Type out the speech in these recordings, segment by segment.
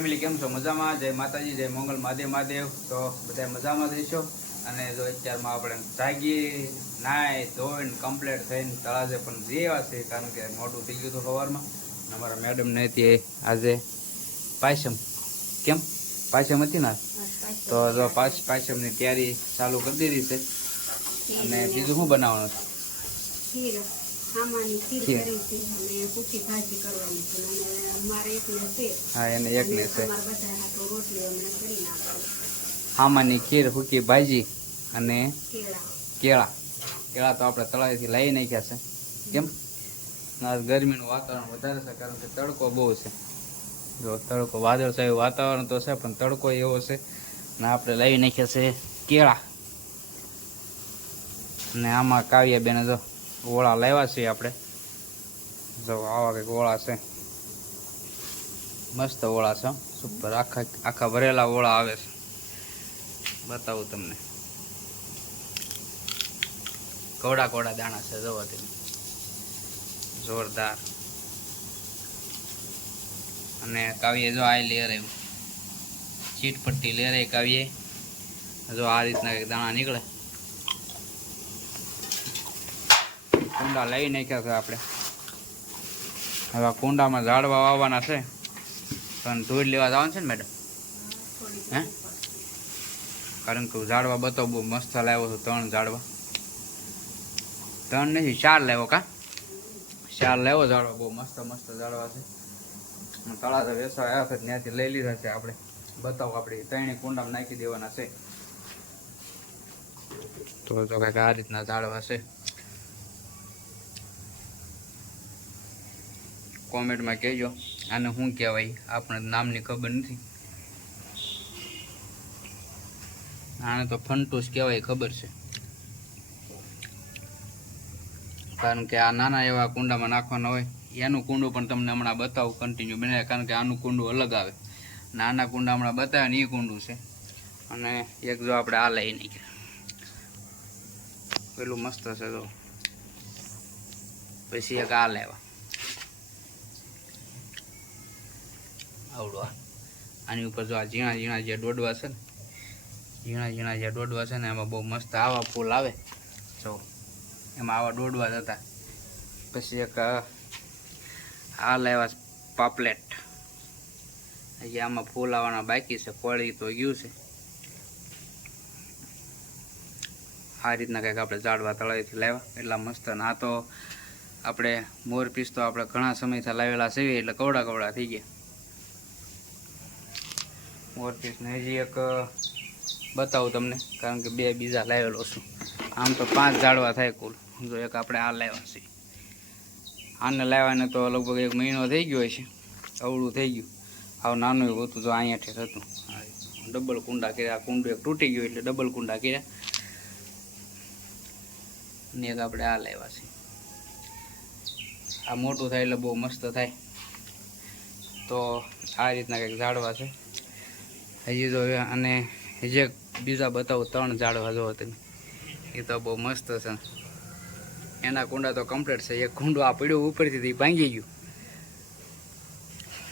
Family કેમ છો? મજામાં? જય માતાજી, જય મંગલ. મહાદેવ મહાદેવ. તો બધા મજામાં રહીશો અને જો અત્યારમાં આપણે જાગીએ, નાય, ધોઈને કમ્પ્લીટ થઈને તળાજે પણ જેવા છે કારણ કે મોટું થઈ ગયું હતું સવારમાં. અમારા મેડમને હતી આજે પાયસમ. કેમ? પાયસમ હતી ને તો જો પાસ પાયસમની તૈયારી ચાલુ કરી દીધી છે. અને બીજું શું બનાવવાનું છે? છે. છે છે. હા એને એકને છે. હામાની ખીર સૂકી ભાજી અને કેળા. કેળા. તો આપણે તળાવેથી લઈ નાખ્યા છે. કેમ? ગરમીનું વાતાવરણ વધારે છે કારણ કે તડકો બહુ છે. જો તડકો વાદળછાયું વાતાવરણ તો છે પણ તડકો એવો છે. ને આપણે લઈ નાખ્યા છે કેળા. ને આમાં કાવ્યા બેને જો ઓળા લાવ્યા છીએ આપણે. જો આવા કંઈક ઓળા છે. મસ્ત ઓળા છે સુપર. આખા આખા ભરેલા ઓળા આવે છે. બતાવું તમને. કોડા કોડા દાણા છે, જોવા તમે. જોરદાર. અને કાવ્ય જો આ લેર ચીટપટ્ટી લેર એ કાવ્ય. જો આ રીતના દાણા નીકળે. કુંડા લઈ નાખ્યા છે આપણે. હવે આ કુંડામાં ઝાડવા વાવવાના છે. પણ ધોઈ લેવા જવાનું છે ને મેડમ? હે? કારણ કે ઝાડવા બતાવ બહુ મસ્ત લાવ્યો છું ત્રણ ઝાડવા. ત્રણ નથી ચાર લાવ્યો કા? ચાર લાવ્યો ઝાડવા બહુ મસ્ત મસ્ત ઝાડવા છે. તળા તો વેસવા આવ્યા છે ત્યાંથી લઈ લીધા છે આપણે. બતાવો આપણે ત્રણેય કુંડામાં નાખી દેવાના છે. તો જો કંઈક આ રીતના ઝાડવા છે. કોમેન્ટમાં કહેજો. આને શું કહેવાય? આપણે નામની ખબર નથી. આને તો ફંટૂસ કહેવાય, ખબર છે. કારણ કે આ નાના એવા કુંડામાં નાખવાના હોય. એનું કુંડું પણ તમને હમણાં બતાવું કન્ટિન્યુ બનાવે કારણ કે આનું કુંડું અલગ આવે. નાના કુંડા હમણાં બતાવે ને એ કુંડું છે. અને એક જો આપણે આ લઈ નાખ્યા પેલું મસ્ત છે તો પછી એક આ લેવા. આવડું. આની ઉપર જો આ ઝીણા ઝીણા જે દોડવા છે ને, ઝીણા ઝીણા જે દોડવા છે ને એમાં બહુ મસ્ત આવા ફૂલ આવે. જો, એમાં આવા દોડવા જતા પછી એક આ લાવ્યા પાપલેટ. હજી આમાં ફૂલ આવવાના બાકી છે, કોળી તો ગયું છે. આ રીતના કંઈક આપણે ઝાડવા તળાવીથી લાવ્યા. એટલા મસ્ત અને આ તો આપણે મોર પીસ તો આપણે ઘણા સમયથી લાવેલા છે, એટલે કવડા કવડા થઈ ગયા. મોર પીસને હજી એક બતાવું તમને, કારણ કે બે બીજા લાવેલો છું આમ તો પાંચ ઝાડવા થાય કુલ. જો એક આપણે આ લાવ્યા છે. આને લાવવાને તો લગભગ એક મહિનો થઈ ગયો છે અવળું થઈ ગયું. આવું નાનું એવું હતું તો અહીંયાથી હતું. ડબલ કુંડા કર્યા કુંડું એક તૂટી ગયું એટલે ડબલ કુંડા કર્યા. ને એક આપણે આ લાવ્યા છે. આ મોટું થાય એટલે બહુ મસ્ત થાય. તો આ રીતના કંઈક ઝાડવા છે. હજી તો અને જે બીજા બતાવું, ત્રણ ઝાડવા જો તમે એ તો બહુ મસ્ત છે. એના કુંડા તો કમ્પ્લીટ છે. એક કુંડું આ પડ્યું ઉપરથી ભાંગી ગયું.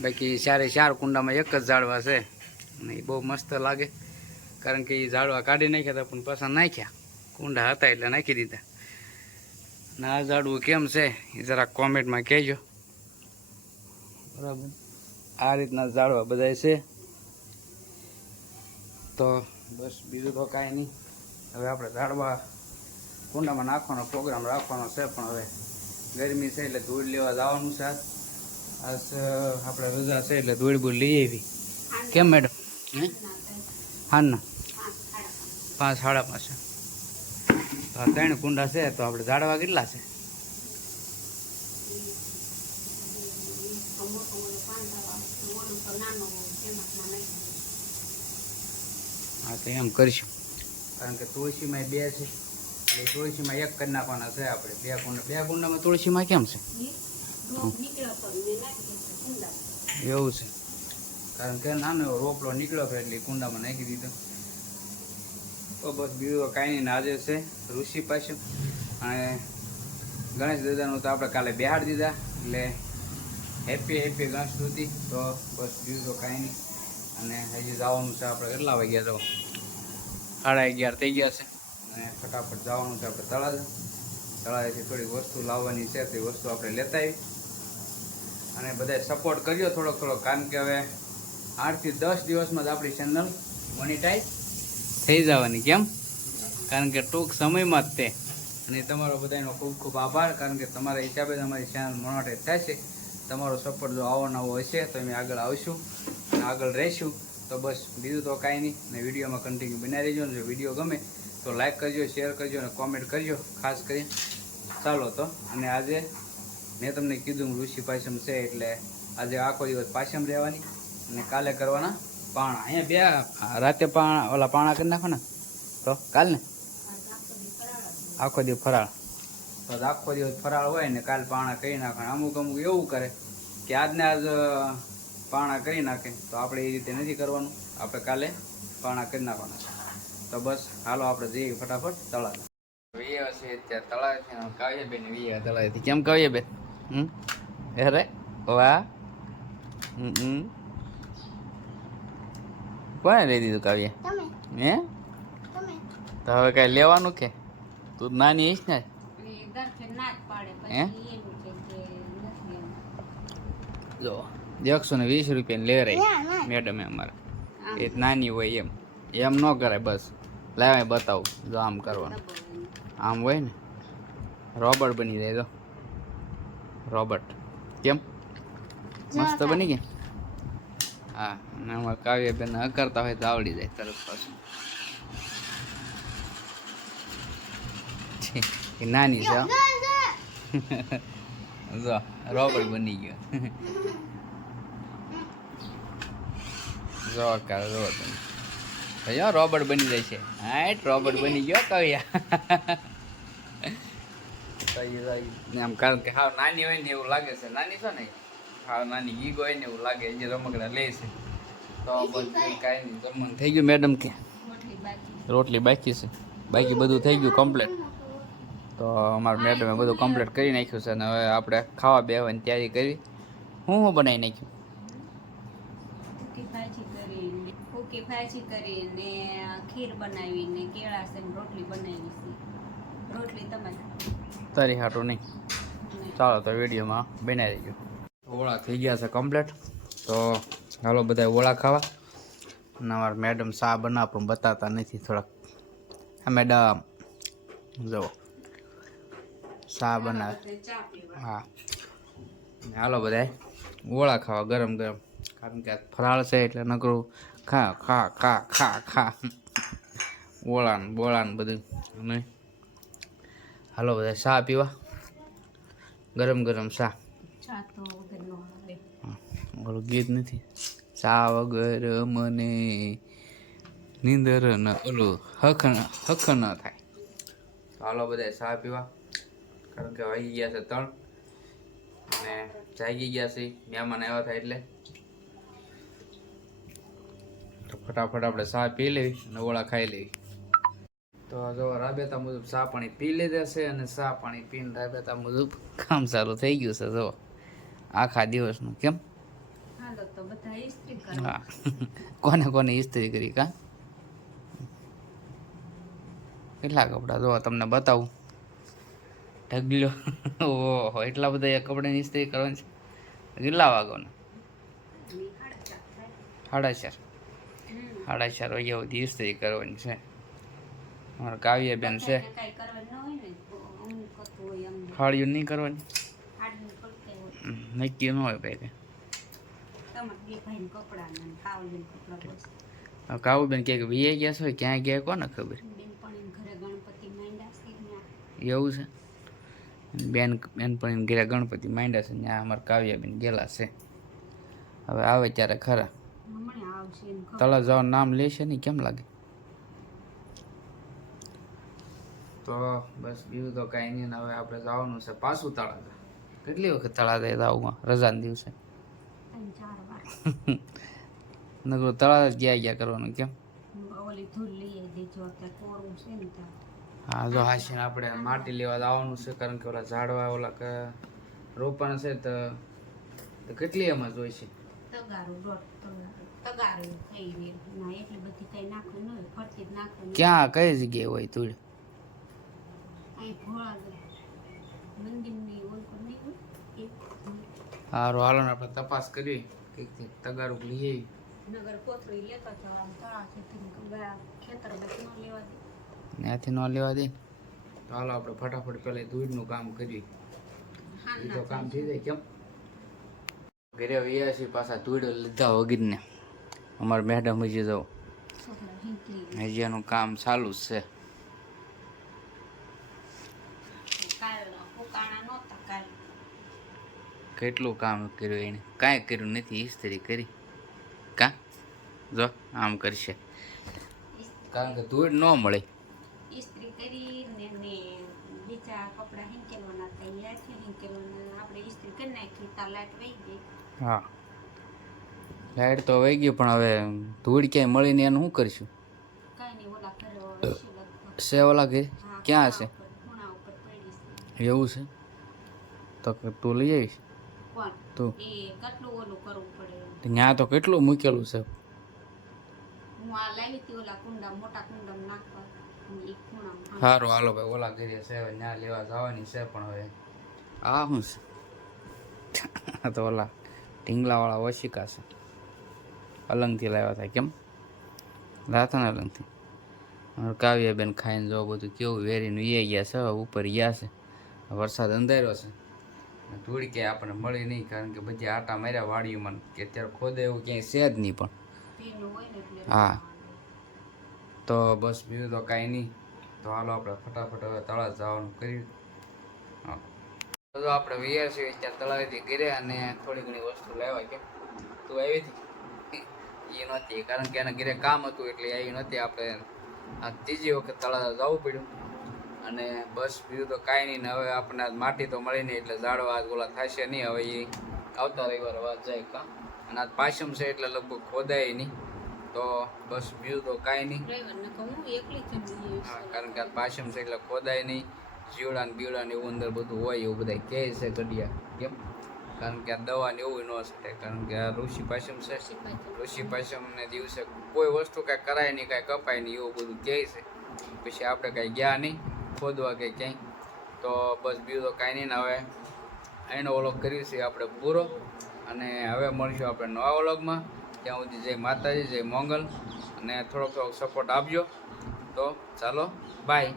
બાકી ચારે ચાર કુંડામાં એક જ ઝાડવા છે અને એ બહુ મસ્ત લાગે. કારણ કે એ ઝાડવા કાઢી નાખ્યા હતા, પણ પાછા નાખ્યા. કુંડા હતા એટલે નાખી દીધા. ને આ ઝાડવું કેમ છે, એ જરા કોમેન્ટમાં કહેજો. બરાબર. આ રીતના ઝાડવા બધા છે. તો બસ બીજું તો કાંઈ નહીં. હવે આપણે ઝાડવા કુંડામાં નાખવાનો પ્રોગ્રામ રાખવાનો છે, પણ હવે ગરમી છે એટલે ધૂળ લેવા જવાનું છે આજ. આપણે રજા છે એટલે ધૂળ બૂળ લઈ આવી. કેમ મેડમ? હે? ના પાંચ સાડા પાંચ તો ત્રણ કુંડા છે, તો આપણે ઝાડવા કેટલા છે? મોટો નહીં હા તો એમ કરીશું. કારણ કે તુલસીમાં બે છે. એટલે તુલસીમાં એક કરી નાખવાના છે આપણે. બે કુંડા બે કુંડામાં તુલસીમાં કેમ છે? એવું છે. કારણ કે નાનો એવો રોપડો નીકળ્યો હતો એટલે કુંડામાં નાખી દીધો. તો બસ બીજું કાંઈ નહીં આજે છે ઋષિ પાસે અને ગણેશ દાદાનું તો આપણે કાલે બિહાર દીધા. એટલે હેપી હેપી ગણેશ સ્તુતિ. તો બસ બીજું તો કાંઈ નહીં. અને હજી જવાનું છે આપણે કેટલા વાગ્યા તો? સાડા અગિયાર થઈ ગયા છે. અને ફટાફટ જવાનું છે આપણે તળાજ. તળાજેથી થોડીક વસ્તુ લાવવાની છે તે વસ્તુ આપણે લેતા આવી અને બધાય સપોર્ટ કર્યો થોડોક થોડોક. કારણ કે હવે આઠથી દસ દિવસમાં જ આપણી ચેનલ મોનિટાઈઝ થઈ જવાની કેમ? કારણ કે ટૂંક સમયમાં જ તે. અને તમારો બધાનો ખૂબ ખૂબ આભાર કારણ કે તમારા હિસાબે જ અમારી ચેનલ મોનોટાઈઝ થાય છે. તમારો સપોર્ટ જો આવો નવો હશે તો અમે આગળ આવશું. અને આગળ રહીશું. તો બસ, બીજું તો કાંઈ નહીં. ને વિડીયોમાં કન્ટિન્યુ બનાવી રહેજો. ને જો વીડિયો ગમે તો લાઈક કરજો શેર કરજો અને કોમેન્ટ કરજો, ખાસ કરી ચાલો તો, અને આજે મેં તમને કીધું ઋષિ પાયસમ છે એટલે આજે આખો દિવસ પાયસમ રહેવાની અને કાલે કરવાના પાણા. અહીંયા બે રાતે પાણા, ઓલા પાણા કરી નાખો ને તો કાલ ને આખો દિવસ ફરાળ. તો આખો દિવસ ફરાળ હોય ને કાલ પાણા કરી નાખવાના. અમુક અમુક એવું કરે કે આજને આજ પાણા કરી નાખે. તો આપણે એ રીતે નથી કરવાનું. આપણે કાલે પાણા કરી નાખવાના છે. તો બસ હાલો આપણે જઈએ ફટાફટ તળાવ વીએ છે ત્યાં તળાવ કાવ્ય બેન વીએ તળાવ કેમ કાવ્ય બેન? હમ? અરે વાહ. હમ કોને લઈ દીધું કાવ્ય? હે? તો હવે કઈ લેવાનું કે? તું નાની હઈશ ને? એ દર્શન ના જ. એકસો ને વીસ રૂપિયા લે રહી. મેડમે અમારે. એ નાની હોય એમ. એમ ન કરાય બસ. લાવે બતાવું જો આમ કરવાનું. આમ હોય ને. રોબર્ટ બની જાય તો રોબર્ટ. કેમ? મસ્ત બની ગયા હા અને અમારે કાવ્ય બેન કરતા હોય તો આવડી જાય તરત પાછું. એ નાની છે. જો રોબર્ટ બની ગયો. જો કાર જો તમે. રોબર્ટ બની જાય છે. હાટ રોબર્ટ બની ગયો કવિયા તો એ આમ કારણ કે હાવ નાની હોય ને એવું લાગે છે. નાની છો ને હાવ નાની ગીગ હોય ને એવું લાગે જે રમકડા લે છે. તો બધું કાંઈ? નહીં જમવાનું થઈ ગયું મેડમ કે? રોટલી બાકી. છે. બાકી બધું થઈ ગયું કમ્પ્લીટ તો અમારા મેડમે બધું કમ્પ્લીટ કરી નાખ્યું છે અને હવે આપણે ખાવા બેવાની તૈયારી કરી. હું હું બનાવી નાખ્યું ફૂકી ભાજી ફૂકી ભાજી કરીને ખીર બનાવીને કેળા છે રોટલી બનાવી છે. રોટલી તમારે. તારી હાટો નહીં. ચાલો તો વિડીયોમાં બનાવી દેજો ઓળા થઈ ગયા છે કમ્પ્લીટ તો હાલો બધા ઓળા ખાવા. અને અમારા મેડમ શા બનાવ પણ બતાવતા નથી થોડાક. હા મેડમ જુઓ. શા બનાવે. બધે ચા પીવા. હા. ને હાલો બધા ઓળા ખાવા ગરમ ગરમ. કારણ કે આ ફરાળ છે એટલે નકરું ખા ખા ખા ખા ખા ઓળા ને બોળા ને બધું. અને? હાલો બધા ચા પીવા? ગરમ ગરમ ચા. નો ઓલું ગીત નથી. ચા વગર મને નીંદર ન ઓલું હક હખ ના ન થાય. ચાલો બધા ચા પીવા. કારણ કે વાગી ગયા છે ત્રણ. અને જાગી ગયા છે. મહેમાન આવ્યા થાય એટલે તો ફટાફટ આપણે ચા પી લેવી અને ઓળા ખાઈ લેવી તો જો રાબેતા મુજબ ચા પાણી પી લીધા છે અને ચા પાણી પીને રાબેતા મુજબ કામ ચાલુ થઈ ગયું છે જો. આખા દિવસનું કેમ? હા કોને કોને ઇસ્ત્રી કરી કા? કેટલા કપડાં? જો તમને બતાવું. ઢગલો. ઓહો એટલા બધા કપડાની ઇસ્ત્રી કરવાની છે? કેટલા વાગોને. સાડા ચાર. સાડા ચાર વાગ્યા સુધી ઇસ્ત્રી કરવાની છે. અમારે કાવ્ય બેન છે ફાળિયું નહીં. કરવાની? નક્કી ન હોય ભાઈ કાવુબેન કે વીએ ગયા છો? ક્યાં ગયા? કોને ખબર? એવું છે? બેન બેન પણ ઘરે ગણપતિ માંડ્યા છે ત્યાં અમારા કાવ્યાબેન ગયેલા છે. હવે આવે ત્યારે ખરા. તળાવ જવાનું નામ લેશે ને કેમ લાગે? તો બસ બીજું તો કાંઈ નહીં ને હવે આપણે જવાનું છે પાછું તળાજા. કેટલી વખત તળાજા જવું રજાના દિવસે? ત્રણ ચાર વાર. નકર તળાજા જ ગયા ગયા કરવાનું કેમ? હા જો લઈ આવી દેજો અત્યારે કોરું છે ને હા જો હાસીને આપણે માટી લેવા જવાનું છે કારણ કે ઓલા ઝાડવા ઓલા કે રોપણ છે તો તો કેટલી એમાં જોઈશે તગારું દોઢ તગારું ના ન ક્યાં કઈ જગ્યાએ હોય એ સારું હાલો ને આપણે તપાસ કરી કંઈક તગારું લઈ આવી ન ત્યાંથી ન લેવા દે? તો હાલો આપણે ફટાફટ પહેલાં દૂધનું કામ કરીએ. તો કામ થઈ જાય કેમ? ઘરે વ્યા છીએ પાછા ધૂળ લીધા વગીરને. અમારા મેડમ હજી તો હજી એનું કામ ચાલુ જ છે. કેટલું કામ કર્યું એને કાંઈ કર્યું નથી ઇસ્ત્રી કરી. કા? જો આમ કરશે. કારણ કે ધૂળ ન મળે. ઇસ્ત્રી કરીને ને બીજા કપડાં હિંકેલવાના તૈયાર છે હિંકેલવાના. આપણે ઇસ્ત્રી કરી નાખી તા લાઈટ વહી ગઈ. હા. લાઈટ તો વહી ગઈ પણ હવે ધૂળ ક્યાંય મળીને એનું શું કરીશું? સે ઓલા કરે છે ઓલા ઘરે? ક્યાં હશે એવું છે? તો તું લઈ આવીશ? તું. ત્યાં તો કેટલું મૂકેલું છે? સારું હાલો ભાઈ ઓલા ઘરે છે હવે ત્યાં લેવા જવાની છે પણ હવે આ શું છે? તો ઓલા ઢીંગલાવાળા વશિકા છે. અલંગથી લાવ્યા હતા કેમ? લાતા ને અલંગથી. કાવ્યાબેન કાવ્યા બેન ખાઈને જો બધું કેવું વેરીને એ ગયા છે ઉપર ગયા છે. વરસાદ અંધાર્યો છે. ધૂળી ક્યાંય આપણને મળી નહીં કારણ કે બધી આટા માર્યા વાડીઓમાં. કે અત્યારે ખોદે એવું ક્યાંય છે જ નહીં પણ. હા. તો બસ બીજું તો કાંઈ નહીં. તો હાલો આપણે ફટાફટ હવે તળાવ જવાનું કર્યું હા. તો આપણે વિયાર છીએ ત્યાં તળાવેથી ઘરે અને થોડી ઘણી વસ્તુ લાવ્યા કે તું આવી હતી? એ નહોતી કારણ કે એના ઘરે કામ હતું એટલે એ નહોતી. આપણે આ ત્રીજી વખત તળાવ જવું પડ્યું. અને બસ બીજું તો કાંઈ નહીં હવે આપણને આજ માટી તો મળી નહીં એટલે ઝાડવા આજ ઓલા થશે નહીં. હવે એ આવતા રવિવારે વાત જાય કા. અને આજ પાછમ છે એટલે લગભગ ખોદાય નહીં. તો બસ બીજું તો કાંઈ નહીં. હું કારણ કે આ પાછમ છે એટલે ખોદાય નહીં. જીવડા ને બીવડા ને એવું અંદર બધું હોય એવું બધા કહે છે ઘડિયા. કેમ? કારણ કે આ દવા ને એવું ન શકે કારણ કે આ ઋષિ પાછમ છે. ઋષિ પાસમને દિવસે કોઈ વસ્તુ કાંઈ કરાય નહીં કાંઈ કપાય નહીં એવું બધું કહે છે. પછી આપણે કાંઈ ગયા નહીં ખોદવા કે ક્યાંય. તો બસ બીજું તો કાંઈ નહીં ને હવે એનો ઓલોગ કર્યું છે આપણે પૂરો. અને હવે મળીશું આપણે નવા ઓલોગમાં ત્યાં સુધી જય માતાજી જય મોંગલ. અને થોડોક થોડોક સપોર્ટ આપજો. તો ચાલો બાય